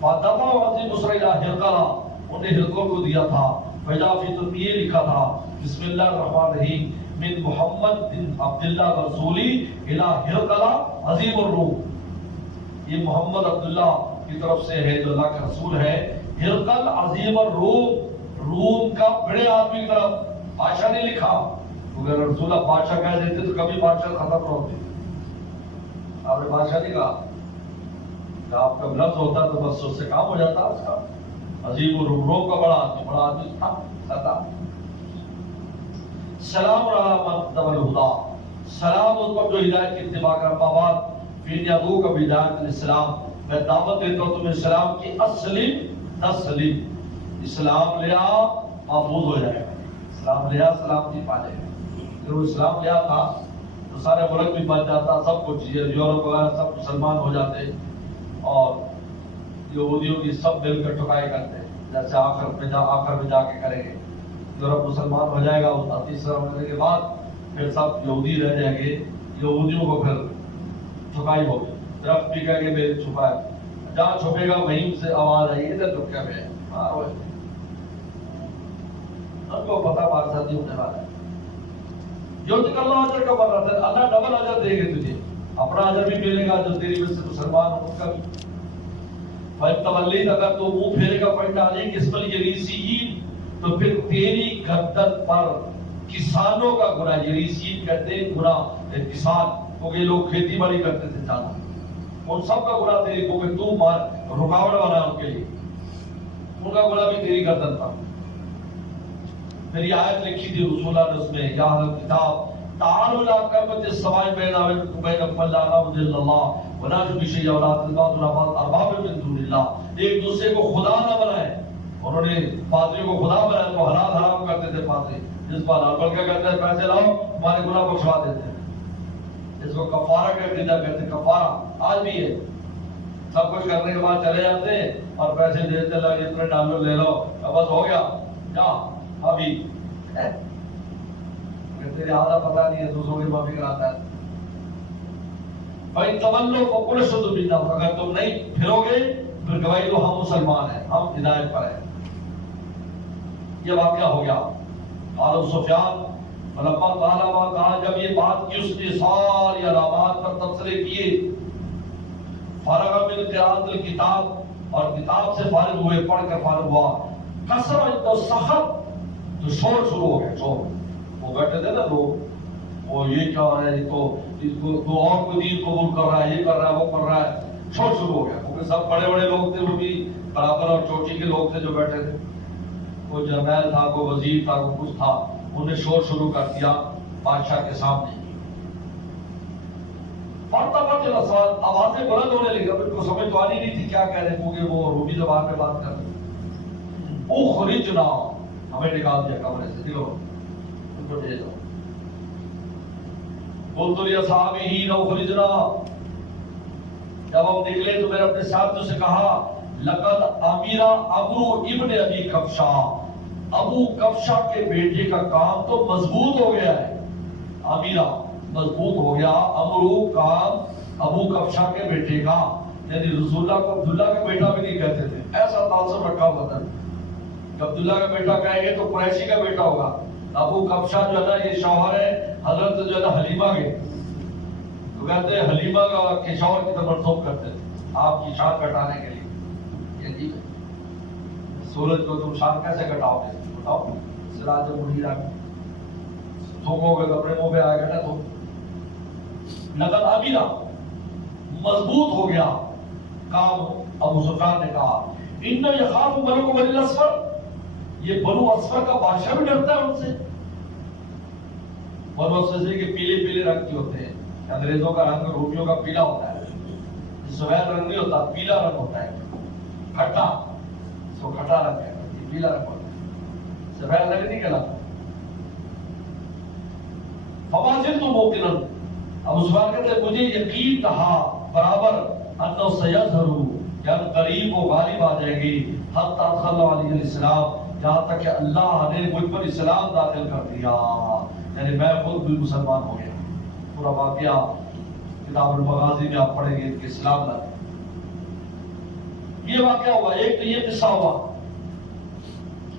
فاطمہ عظیم بسرا الہ ہرقلہ، انہیں ہرقل کو دیا تھا. فیضا فی تو یہ لکھا تھا بسم اللہ الرحمن الرحیم من محمد بن عبداللہ رسولی الہ ہرقلہ عظیم الروم. یہ محمد عبداللہ کی طرف سے ہے جو اللہ کا رسول ہے. ہرقل عظیم الروم، روم کا بڑے آدمی کی طرف. بادشاہ نے لکھا، اگر رسول اللہ بادشاہ کہہ دیتے تو کبھی بادشاہ ختم نہ ہوتے. آپ نے بادشاہ نہیں کہا کہ آپ کا لفظ ہوتا تو بس اس سے کام ہو جاتا. اس کا عظیم الروم، روم کا بڑا آدمی تھا. سلام علی من اتبع الہدی، سلام اس پر جو ہدایت کی اتباع کر. بابات فین یدعوک بہدایۃ الاسلام، میں دعوت دیتا ہوں تمہیں اسلام کی. اسلم تسلم، اسلام لیا محفوظ ہو جائے گا. اسلام لیا سلامتی پا جائے گا. اگر وہ اسلام لیا تھا تو سارے ملک بھی بچ جاتا، سب کچھ یورپ وغیرہ سب مسلمان ہو جاتے اور یہودیوں کی سب مل کر ٹھکائی کرتے، جیسے آخر میں جا کے کریں گے. یورپ مسلمان ہو جائے گا، اس کا تیسرا مرحلے کے بعد پھر سب یہودی رہ جائیں گے. یہودیوں کو پھر ٹھکائی ہوگی. درخت بھی کہہ کے میرے چھپا ہے، جہاں چھپے گا وہیں سے آواز آئی ادھر چھپکے میں. ان کو پتا ہمارے ساتھ نہیں ہونے والا ہے. جو اللہ اجر کا بن رہا تھا، اللہ ڈبل اجر دے گے تجھے. اپنا اجر بھی ملے گا جو تیری وجہ سے مسلمان ہو ان کا بھی. فَإِنْ اگر تو منہ پھیرے گا پڑھ ڈالیں گے اس پر یریسیین، تو پھر تیری گردن پر کسانوں کا گناہ. یریسیین کہتے ہیں گناہ کسان، کیونکہ یہ لوگ کھیتی باڑی کرتے تھے زیادہ. ان سب کا گناہ تیری، کیونکہ تو رکاوٹ بنا ان کے لیے، ان کا گناہ بھی تیری گردن پر. پھر یہ آیت لکھی تھی رسول اللہ نے اس میں، یا اہل الکتاب تعالوا الی کلمۃ سواء بیننا وبینکم الا نعبد اللہ ولا نشرک به ولا نتخذ اربابا من دون اللہ. ایک دوسرے کو خدا نہ بنائیں. انہوں نے پادریوں کو خدا بنایا تو حلال حرام کرتے تھے پادری. جس پر حلال بلکہ کہتے ہیں پیسے لاؤ تمہارے گناہ بخشوا دیتے ہیں. اس کو کفارہ کا عقیدہ کہتے ہیں. کفارہ آج بھی ہے. سب کچھ کرنے کے بعد چلے جاتے ہیں اور پیسے دیتے لگے اتنے ڈالو لے لو بس ہو گیا. کیا ابھی تیرے آدھا پتا نہیں ہے دوسروں کی معافی کراتا ہے. بھائی تولو فقل اشہدوا باللہ، اگر تم نہیں پھرو گے پھر گواہی دو ہم مسلمان ہیں، ہم ہدایت پر ہیں. یہ واقعہ ہو گیا. قال سفیان فلما قال ما کہا جب یہ بات کی اس نے ساری علامات پر تبصرے کیے. فرغ من قراءۃ الکتاب، اور کتاب سے فارغ ہوئے، پڑھ کر فارغ ہوا. کثر تو سخت، تو شور شروع ہو گیا. شور، وہ بیٹھے تھے نا لوگ، وہ یہ کیا ہو رہا ہے، اس کو تو اور کوئی دین قبول کر رہا ہے، یہ کر رہا ہے وہ کر رہا ہے. شور شروع ہو گیا کیونکہ سب بڑے بڑے لوگ تھے، وہ بھی برابر اور چوٹی کے لوگ تھے جو بیٹھے تھے. کوئی جرنیل تھا، کوئی وزیر تھا، کوئی کچھ تھا. انہوں نے شور شروع کر دیا بادشاہ کے سامنے. فارتفعت الاصوات، آوازیں بلند ہونے لگی. اب ان کو سمجھ تو آنی نہیں تھی کیا کہہ رہے، کیونکہ وہ رومی زبان میں بات کر رہے. اخرجنا، ہمیں نکال دیا کمرے سے، دیکھو ان کو لے جاؤ. قلت لاصحابہ اخرجنا، جب ہم نکلے تو میں نے اپنے ساتھیوں سے کہا لقد امیر ابو ابن ابی کبشہ، ابو کبشہ کے بیٹے کا کام تو مضبوط ہو گیا ہے. امیرہ مضبوط ہو گیا، امرو کام ابو کبشہ کے بیٹے کا. یعنی رسول اللہ کو عبداللہ کا بیٹا بھی نہیں کہتے تھے، ایسا تعصب رکھا ہوا تھا. عبداللہ کا بیٹا کہیں گے تو قریشی کا بیٹا ہوگا. ابو کبشہ جو ہے نا یہ شوہر ہے حضرت جو ہے نا حلیمہ کے، تو کہتے ہیں حلیمہ کا کے شوہر کی طرف منسوب کرتے تھے آپ کی شان کٹانے کے لیے. یہ جی سورج کو تم شان کیسے کٹاؤ گے؟ بتاؤ. سراج منیر آ تھوکو گے تو اپنے منہ پہ آئے گا نا. تو لقد امیرہ مضبوط ہو گیا کام. ابو سفیان نے کہا ان یخاف ملک بنی الاسفر، یہ بنو اسفر کا بادشاہ بھی ڈرتا ہے ان سے. بنو اسفر سے کہ پیلے پیلے رنگ کے ہوتے ہیں. انگریزوں کا رنگ رومیوں کا پیلا ہوتا ہے، سفید رنگ نہیں ہوتا، پیلا رنگ ہوتا ہے. کھٹا، سو کھٹا رنگ ہے، یہ پیلا رنگ ہوتا ہے، سفید رنگ نہیں کہلاتا. فما زلت موقنا، ابو سفیان کہتے ہیں مجھے یقین تھا برابر انه سيظهر، یعنی قریب وہ غالب آ جائے گی. حتی ادخل علیہ السلام، یہاں تک کہ اللہ نے مجھ پر اسلام داخل کر دیا، یعنی میں خود بھی مسلمان ہو گیا۔ پورا واقعہ کتاب المغازی میں آپ پڑھیں گے کہ اسلام لایا۔ یہ واقعہ ہوا، ایک تو یہ قصہ ہوا۔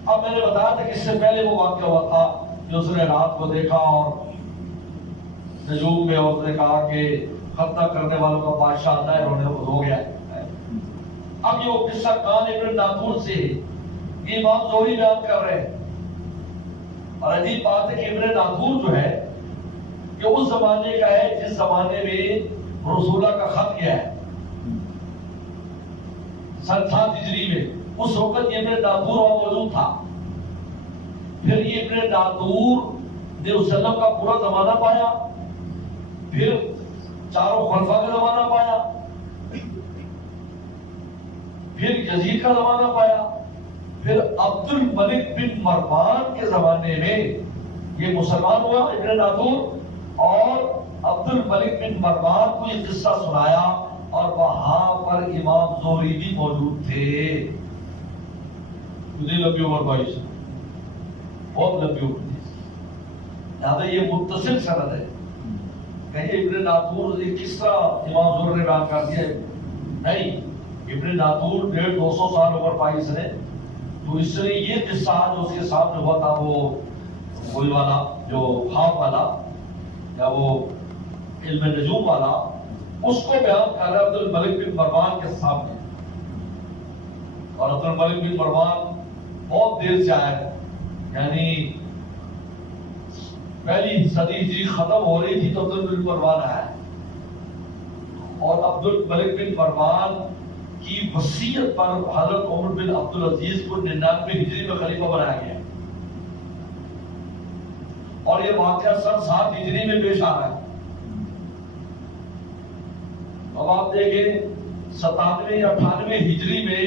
اب میں نے بتایا تھا کہ اس سے پہلے وہ واقعہ ہوا تھا کہ اس نے رات کو دیکھا اور نجوم میں اس نے کہا کہ ختنہ کرنے والوں کا بادشاہ آتا ہے، ہو گیا۔ اب یہ وہ قصہ کان ابن ناطور سے یہ امام زہری بیان کر رہے ہیں، اور عجیب بات ہے کہ ابن ناطور جو ہے کہ اس زمانے کا ہے جس زمانے میں رسولہ کا خط گیا ہے، سن 7 ہجری میں۔ اس وقت یہ ابن ناطور وہاں موجود تھا۔ پھر یہ ابن ناطور نے وسلم کا پورا زمانہ پایا، پھر چاروں خلفاء کا زمانہ پایا، پھر یزید کا زمانہ پایا، پھر عبد الملک بن مروان کے زمانے میں یہ مسلمان ہوا ابن ناطور، اور عبد الملک بن مروان کو یہ قصہ سنایا، اور وہاں پر امام زہری بھی موجود تھے۔ لمبی عمر بھائی سے بہت لمبی عمر تھی، لہٰذا یہ متصل سند ہے۔ کہیں ابن ناطور کس طرح امام زہری نے بیان کر دیا؟ نہیں، ابن ناطور 150-200 سال عمر پائی اس نے، تو اس نے یہ قصہ جو اس کے سامنے ہوا تھا، وہ وہی والا جو خواب والا یا وہ علم نجوم والا، اس کو بیان کر رہا ہے عبد الملک بن مروان کے سامنے۔ اور عبد الملک بن مروان بہت دیر سے آیا ہے، یعنی پہلی صدی ہجری ختم ہو رہی تھی تو عبد الملک بن مروان آیا ہے، اور عبد الملک بن مروان کی وصیت پر حضرت عمر بن عبدالعزیز کو 99 ہجری میں خلیفہ بنایا گیا، اور یہ واقعہ سن 7 ہجری میں پیش آ رہا ہے۔ اب آپ دیکھیں 97 یا 98 ہجری میں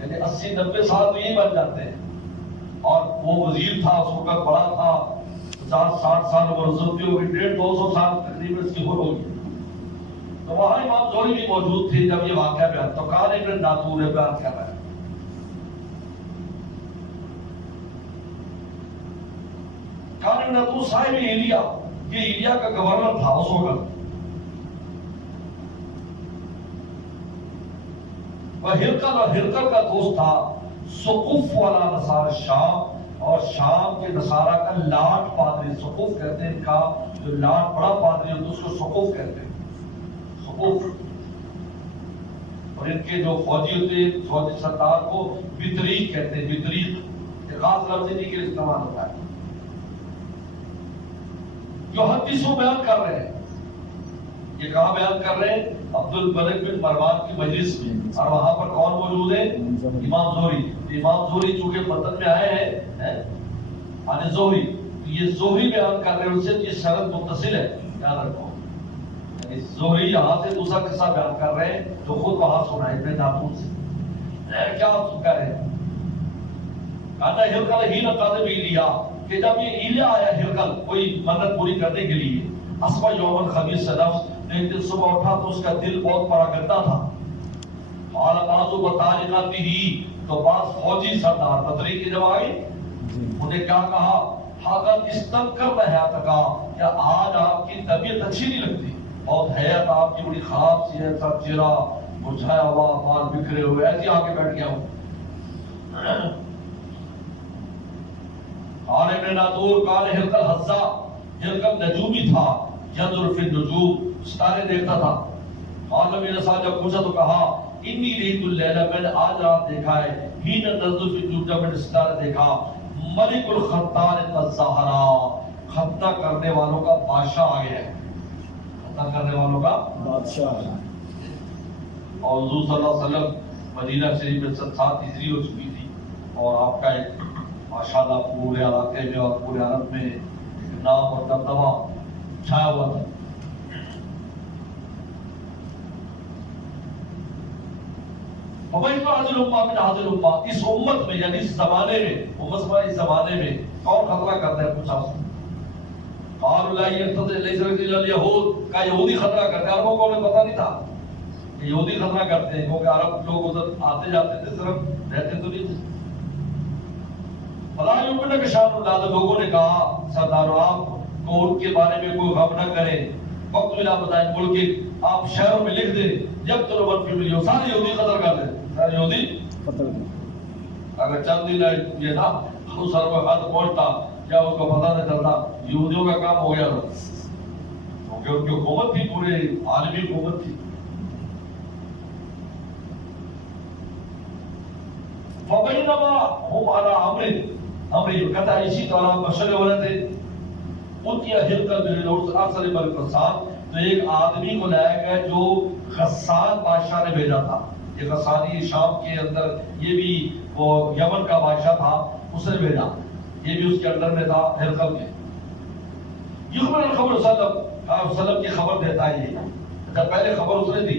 یعنی 80-90 سال تو یہ بن جاتے ہیں، اور وہ وزیر تھا اس وقت، بڑا تھا، 50-60 سال عمر رسول کی ہوگی، 150-200 سال تقریباً اس کی عمر ہوگی۔ تو وہاں امام زہری بھی موجود تھے جب یہ واقعہ بیان، تو کان ابن ناطور بیان کر رہا ہے۔ کان ابن ناطور صاحب ایلیا، یہ ایلیا کا گورنر تھا اس وقت۔ وہ ہرقل کا دوست تھا، سقف والا نصارى شام، اور شام کے نصارہ کا لاٹ پادری، سقف کہتے ہیں ان کا جو لاٹ بڑا پادری ہوتا ہے اس کو سقف کہتے ہیں، سقف۔ اور ان کے جو فوجی ہوتے ہیں، فوجی سردار کو بطریق کہتے ہیں، بطریق ایک خاص لفظ انہی کے لیے استعمال ہوتا ہے، جو حدیثوں بیان کر رہے ہیں۔ یہ کہاں بیان کر رہے ہیں؟ عبد الملک بن مروان کی مجلس میں، اور وہاں پر کون موجود ہے؟ امام زہری۔ امام زہری چونکہ متن میں آئے ہیں عن زہری، یہ زہری بیان کر رہے ہیں، ان سے یہ سند متصل ہے، یاد رکھو۔ یعنی زہری یہاں سے دوسرا قصہ بیان کر رہے ہیں جو خود وہاں سنا ہے ابن ناطور سے۔ کیا کہہ رہے ہیں؟ کہنا ہرقل ہی نقاض بھی لیا کہ جب یہ ایلیا آیا ہرقل کوئی منت پوری کرنے کے لیے، اصبح یوم الخمیس سے نفس، ایک دن صبح اٹھا تو اس کا دل بہت پراگندہ تھا۔ قال بعض بطارقته، تو بعض فوجی سردار بطریق کی جب آئی انہیں کیا کہا؟ حاضر استنکر حیات کا، کیا آج آپ کی طبیعت اچھی نہیں لگتی؟ بہت حیات آپ کی بڑی خراب سی ہے، سب چہرہ مرجھایا ہوا، بال بکھرے ہوئے، ایسے آگے بیٹھ گیا ہوں۔ قال ابن ناطور قال ہرقل حزا، ہرقل نجومی تھا، ينظر في النجوم، ستارے دیکھتا تھا۔ قال میرے ساتھ جب پوچھا تو کہا انی رأیت اللیلہ، میں نے آج رات دیکھا ہے، حین نظر فی النجوم، جب میں نے ستارے دیکھا، ملک الختان قد ظہرا، ختنہ کرنے والوں کا بادشاہ آ گیا ہے، ختنہ کرنے والوں کا بادشاہ۔ اور حضور صلی اللہ علیہ وسلم مدینہ شریف میں 7 ہجری ہو چکی تھی، اور آپ کا ایک ماشاءاللہ پورے علاقے میں اور پورے عرب میں نام اور دبدبہ چھایا ہوا تھا۔ اس امت میں یعنی اس زمانے میں، اس زمانے میں کون خطرہ کرتا ہے؟ پوچھا اس نے۔ قالوا لا يرتد ليس الا اليهود، کا یہودی خطرہ کرتے ہیں۔ عربوں کو انہیں پتہ نہیں تھا کہ یہودی خطرہ کرتے ہیں، کیونکہ عرب لوگ ادھر آتے جاتے تھے، صرف رہتے تو نہیں تھے۔ فلا یؤمنک شان اللہ، لوگوں نے کہا سردارو آپ کو ان کے بارے میں کوئی غم نہ کرے، وقت ملا بتائیں ملک آپ شہروں میں لکھ دیں جب تو من فی ملیون، سارے یہودی قتل کر دیں، سارے یہودی قتل کر، اگر چند دن یہ نا اس سر میں خط پہنچتا کیا اس کو پتہ نہیں چلتا، یہودیوں کا کام ہو گیا تھا کیونکہ ان کی حکومت تھی، پورے عالمی حکومت تھی۔ فبینما ہم علی امر کہتا ہے اسی طرح مشغلے ہو رہے تھے، ان کی ہرقل بن ارسل بن غسان، تو ایک آدمی کو لایا گیا جو غسان بادشاہ نے بھیجا تھا، یہ غسانی شام کے اندر، یہ بھی وہ یمن کا بادشاہ تھا، اس نے بھیجا، یہ بھی اس کے اندر میں تھا ہرقل کے، یخبر الخبر صلی اللہ علیہ وسلم کی خبر دیتا ہے، یہ جب پہلے خبر اس نے دی،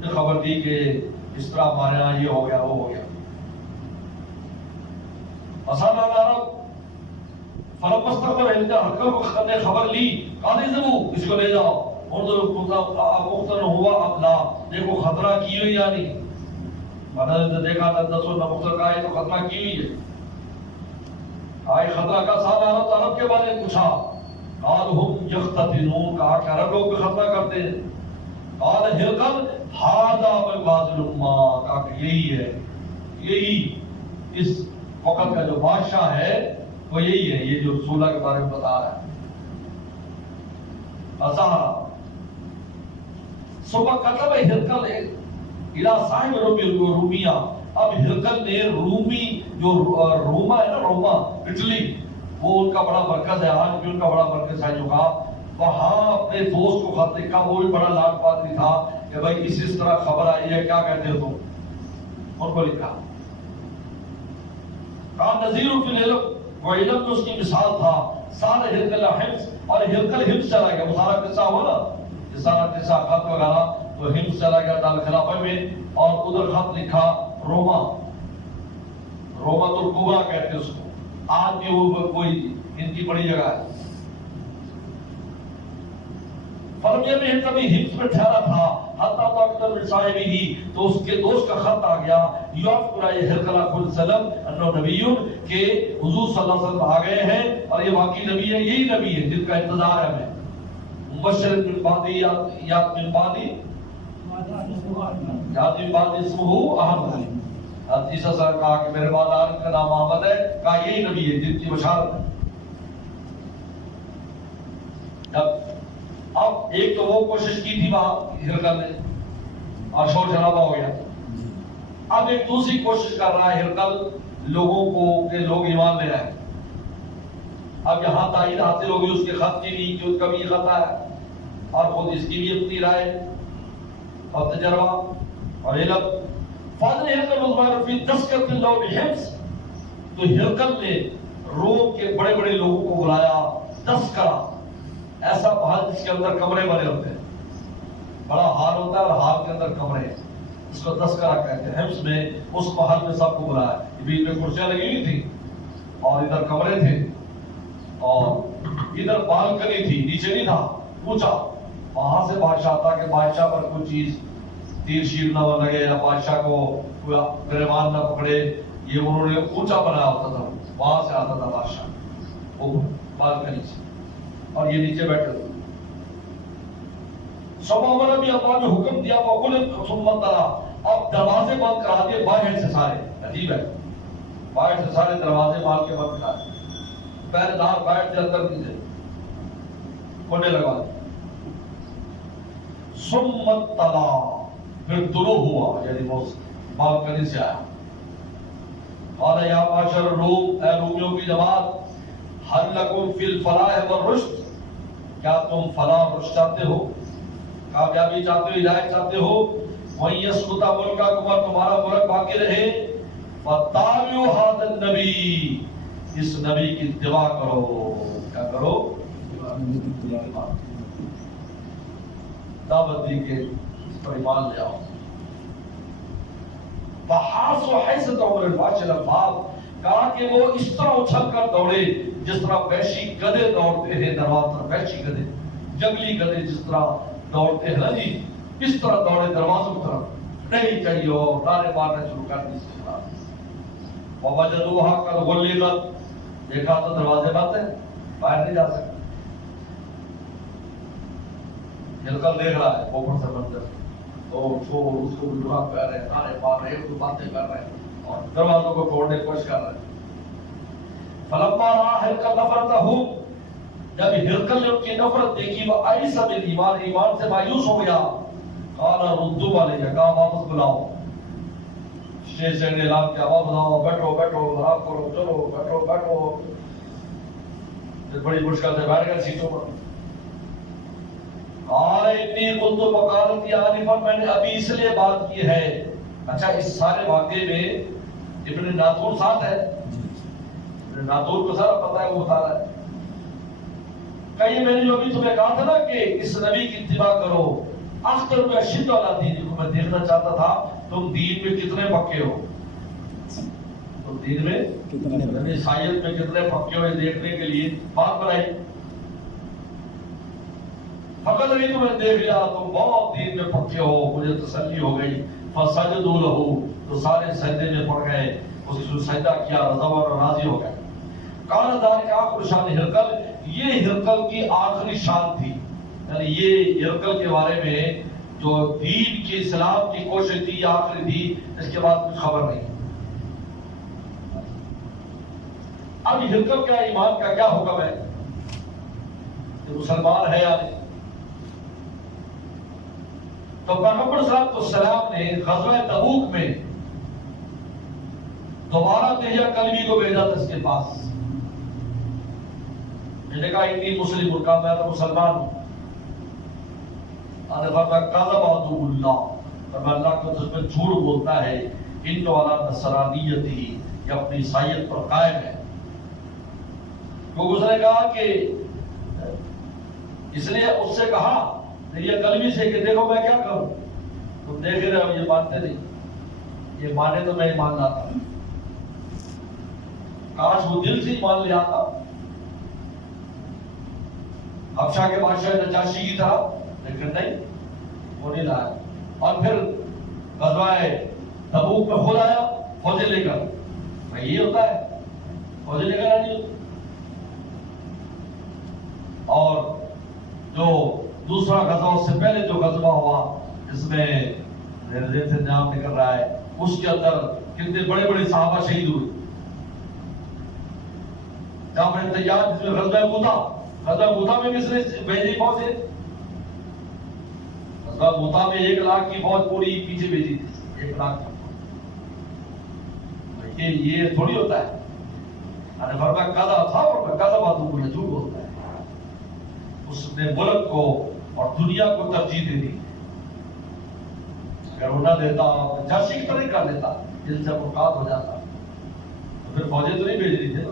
نے خبر دی کہ اس طرح ہمارے یہاں یہ ہو گیا وہ ہو گیا، اصل عرب فلم مستقبل ہرقل نے خبر لی، قاضی اس کو لے جاؤ، مختن ہوا اب لا، دیکھو خطرہ کی ہوئی یا نہیں، مدد نے دیکھا تدسو نہ مختر کا ہے تو خطرہ کی ہوئی ہے، آئے خطرہ کا سال عرب کے بارے میں پوچھا، قال ہم یختتنون، کہا کہ عرب لوگ بھی خطرہ کرتے ہیں، قال ہرقل ھذا بالباز الامہ، کہا کہ یہی ہے، یہی اس وقت کا جو بادشاہ ہے وہ یہی ہے، یہ جو رسولہ کے بارے میں بتا رہا ہے۔ ازہرا صبح کتب ہرقل الى صاحب رومیہ، اب ہرقل نے رومی جو روما ہے نا، روما اٹلی، وہ ان کا بڑا مرکز ہے، آج بھی ان کا بڑا مرکز ہے، جو کہا وہاں اپنے دوست کو خط لکھا، وہ بھی بڑا لاٹ پادری تھا کہ بھائی اس طرح خبر آئی ہے، کیا کہتے ہو تم، ان کو لکھا، کہا نذیر فی العلم، وہ علم میں اس کی مثال تھا، سارے ہرقل حمص، اور ہرقل حمص چلا گیا، وہ سارا قصہ ہوا نا، یہ سارا قصہ خط وغیرہ، تو حمص چلا گیا دار خلافہ میں، اور ادھر خط لکھا روما، روما تو الکبریٰ کہتے ہیں اس کو، آج بھی وہ کوئی ان کی بڑی جگہ ہے۔ فرمیہ میں کبھی حمص میں ٹھہرا تھا، حتیٰ طاقت من صاحبہ، تو اس کے دوست کا خط آ گیا، یوافق علیہ ہرقل علیہ السلام انہ نبی، کہ حضور صلی اللہ علیہ وسلم آ گئے ہیں اور یہ واقعی نبی ہے، یہی نبی ہے جن کا انتظار ہے ہمیں، مبشر من بعد یاد من بعد اسمہ احمد، عیسیٰ صلی اللہ علیہ وسلم کہا کہ میرے بعد آنے کا نام احمد ہے، کہا یہی نبی ہے جن کی بشارت ہے۔ اب ایک تو وہ کوشش کی تھی وہاں ہرقل نے اور شور شرابہ ہو گیا، اب ایک دوسری کوشش کر رہا ہے ہرقل لوگوں کو کہ لوگ ایمان لے رہے ہیں، اب یہاں تائید حاصل ہوگی اس کے خط کی بھی کہ اس کا بھی یہ خط ہے، اور خود اس کی بھی اپنی رائے اور تجربہ اور علم، فاضل ہرقل عثمان فی تذکرۃ اللہ بحمص، تو ہرقل نے روم کے بڑے بڑے لوگوں کو بلایا، تذکرہ ایسا محل جس کے اندر کمرے بنے ہوتے ہیں، بڑا ہال ہوتا ہے اور ہال کے اندر کمرے ہیں، اس کو تذکرہ کہتے ہیں، حمص میں اس محل میں سب کو بلایا، بیچ میں کرسیاں لگی ہوئی تھی اور ادھر کمرے تھے اور ادھر بالکنی تھی، نیچے نہیں تھا، اونچا، وہاں سے بادشاہ آتا کہ بادشاہ پر کوئی چیز تیر شیر نہ لگے یا بادشاہ کو کوئی گریبان نہ پکڑے، یہ انہوں نے اونچا بنایا ہوتا تھا، وہاں سے آتا تھا بادشاہ وہ بالکنی سے، اور یہ نیچے بیٹھے تھے۔ سبحان نبی اللہ نے حکم دیا وقل ثم تلا، اب دروازے بند کرا دیے باہر سے سارے، عجیب ہے، باہر سے سارے دروازے مار کے بند کرا دیے، پہرے دار باہر سے اندر نہیں تھے، کونے لگا دیے۔ ثم تلا، پھر طلوع ہوا، یعنی وہ بالکنی سے آیا، قال یا معاشر الروم، اے رومیوں کی جماعت، هل لکم فی الفلاح والرشد، کیا تم فلاح و رشد چاہتے ہو، کامیابی چاہتے ہو، ہدایت چاہتے ہو، وَإِن يَسْقُطَ مُلْكَكُمْ، اور تمہارا ملک باقی رہے، فَاتَّبِعُوا هَذَا النَّبِيَّ، اس نبی کی اتباع کرو، کیا کرو، دعوت دی کہ اس پر ایمان لے آؤ۔ فَحَاسُوا حَيْثَ عُمْرِ الْفَاشِلَ الْبَابِ، کہا کہ وہ اس طرح اچھل کر دوڑے جس طرح وحشی گدھے دوڑتے ہیں دروازے پر، وحشی گدھے، جنگلی گدھے جس طرح دوڑتے ہیں نا جی، اس طرح دوڑے دروازوں کی طرف، نہیں چاہیے، اور نعرے مارنا شروع کر دی، ووجدوها قد غلقت، دیکھا تو دروازے بند ہیں، باہر نہیں جا سکتے. ہرقل دیکھ رہا ہے اوپر سے منظر، تو اس کو گلوہا کر رہے ہیں، نعرے مار رہے ہیں، باتیں کر رہے ہیں اور دروازوں کو توڑنے کی کوشش کر رہے ہیں. فلما رأى ہرقل نفرتہ، جب ہرقل نے ان کی نفرت دیکھی، وہ ایس بالایمان، ایمان سے مایوس ہو گیا. قال ردوا علیہ، کہا واپس بلاؤ. اسٹیج سے اعلان کیا، واپس آؤ، بیٹھو بیٹھو، آرام کرو، چلو بیٹھو بیٹھو. پھر بڑی مشکل سے بیٹھ گئے سیٹوں پر. قال انی قلت وقالت آنفا، میں نے ابھی اس لیے بات کی ہے. اچھا، اس سارے واقعے میں ابن ناطور ساتھ ہے. ابن ناطور کو سارا پتہ ہے، وہ بتا رہا ہے. کہیں میں نے جو ابھی تمہیں کہا تھا نا کہ اس نبی کی اتباع کرو، اختر میں اشد علی دینکم، میں دیکھنا چاہتا تھا تم دین میں کتنے پکے ہو، تم دین میں کتنے، عیسائیت میں کتنے پکے ہو، یہ دیکھنے کے لیے بات بنائی. فقط ابھی تمہیں دیکھ لیا تم بہت دین میں پکے ہو، مجھے تسلی ہو گئی. فسجدوا له، تو سارے سجدے میں پڑ گئے، اس کو سجدہ کیا، رضا اور راضی ہو گئے. قال ذلك آخر شان ہرقل، یہ ہرقل کی آخری شان تھی. یعنی یہ ہرقل کے بارے میں جو دین کی اسلام کی کوشش تھی، یہ آخری تھی، اس کے بعد کچھ خبر نہیں. اب ہرقل کا ایمان کا کیا حکم ہے، کہ مسلمان ہے یا نہیں. تو پیغمبر صلی اللہ علیہ وسلم نے غزوہ تبوک میں دوبارہ دہیہ کلمی کو بھیجا تھا اس کے پاس. میں نے کہا انی مسلم، کا میں تو مسلمان ہوں. کذب عدو اللہ، اور اللہ کو تجھ پر جھوٹ بولتا ہے. ان والا نصرانیت ہی، یہ اپنی عیسائیت پر قائم ہے. کیونکہ اس نے کہا کہ اس نے اس سے کہا یہ کلمی سے کہ دیکھو میں کیا کروں، تم دیکھ رہے ہو یہ مانتے نہیں، یہ مانے تو میں ایمان لاتا. کاش وہ دل سے ایمان لے آتا، حبشہ کے بادشاہ نجاشی کی طرح، لیکن نہیں، وہ نہیں لایا. اور پھر غزوہ تبوک میں خود آیا فوجیں لے کر. یہ ہوتا ہے فوجیں لے کر آنی ہوتی. اور جو دوسرا غزوہ، اس سے پہلے جو غزوہ ہوا جس میں میرے سے نام نکل رہا ہے، اس کے اندر کتنے بڑے بڑے صحابہ شہید ہوئے. جعفر طیار، جس میں غزوہ موتا، غزوہ موتا میں کس نے بھیجی فوج ہے؟ غزوہ موتا میں 1 لاکھ کی فوج پوری پیچھے بھیجی تھی. 1 لاکھ کی، یہ تھوڑی ہوتا ہے. فرمایا کذا تھا، اور کذا باتوں کو جھوٹ بولتا ہے. اس نے ملک کو اور دنیا کو ترجیح دے دی. اگر وہ نہ دیتا، جاشی کی طرح کر لیتا، دل سے مقاد ہو جاتا، تو پھر فوجیں تو نہیں بھیج رہی تھے.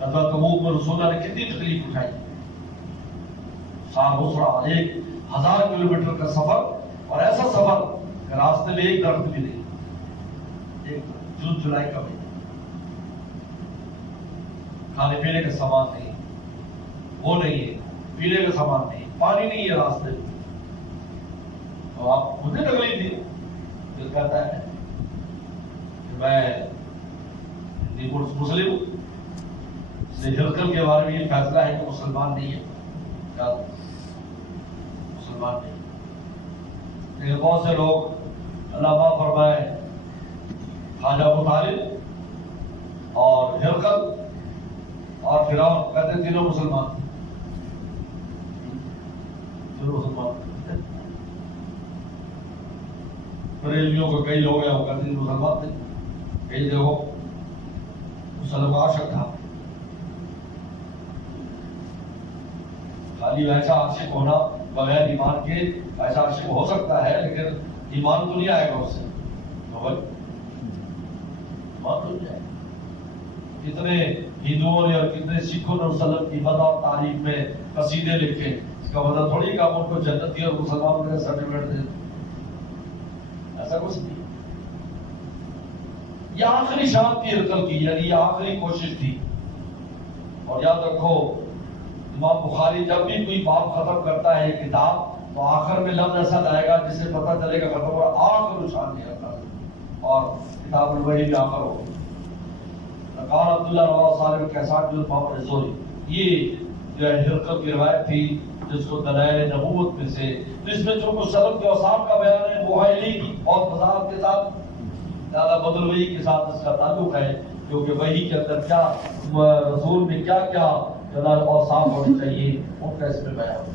غزوہ تبوک میں رسول اللہ نے کتنی تکلیف اٹھائی. سال اسرا، 1000 کلومیٹر کا سفر، اور ایسا سفر کہ راستے میں ایک درخت بھی نہیں، ایک جون جولائی کا بھی، کھانے پینے کا سامان نہیں، وہ نہیں ہے، پینے کا سامان نہیں، پانی نہیں ہے راستے میں. تو آپ مجھے تکلیف دی. دل کہتا ہے کہ میں مسلم ہوں. ہرقل کے بارے میں یہ فیصلہ ہے کہ مسلمان نہیں ہے، کیا مسلمان نہیں. لیکن بہت سے لوگ، اللہ معاف فرمائے، خواجہ ابو طالب اور ہرقل اور فرعون، کہتے تینوں مسلمان، تینوں مسلمان. بریلویوں کو کئی لوگ ہیں وہ کہتے ہیں مسلمان تھے. کئی دیکھو مسلم عاشق تھا. خالی ایسا عاشق ہونا بغیر ایمان کے، ایسا عاشق ہو سکتا ہے لیکن ایمان تو نہیں آئے گا اس سے. ایمان تو نہیں آئے گا. کتنے ہندوؤں نے اور کتنے سکھوں نے وسلم کی مدح اور تعریف میں قصیدے لکھے. اس کا مطلب تھوڑی کہ آپ ان کو جنت دی اور مسلمانوں نے سرٹیفکیٹ دے. ایسا کچھ نہیں. یہ آخری شان تھی ہرقل کی، یعنی یہ آخری کوشش تھی. اور یاد رکھو، امام بخاری جب بھی کوئی باب ختم کرتا ہے کتاب، تو آخر میں لفظ ایسا لائے گا جس سے پتہ چلے گا ختم ہوا. آخر شان نہیں ہوتا. اور کتاب الوحی میں آخر ہو قال عبداللہ روا صالح کیساٹ بن محمد الزہری. یہ جو ہے حرقت کی روایت تھی جس کو دلائل نبوت میں سے جس میں جو مسلم کے اوصاف کا بیان ہے وہ ہے کی بہت وضاحت کے ساتھ زیادہ بدل وحی کے ساتھ اس کا تعلق ہے کیونکہ وحی کے اندر کیا رسول میں کیا کیا اوصاف ہونے چاہیے ان کا اس میں بیان.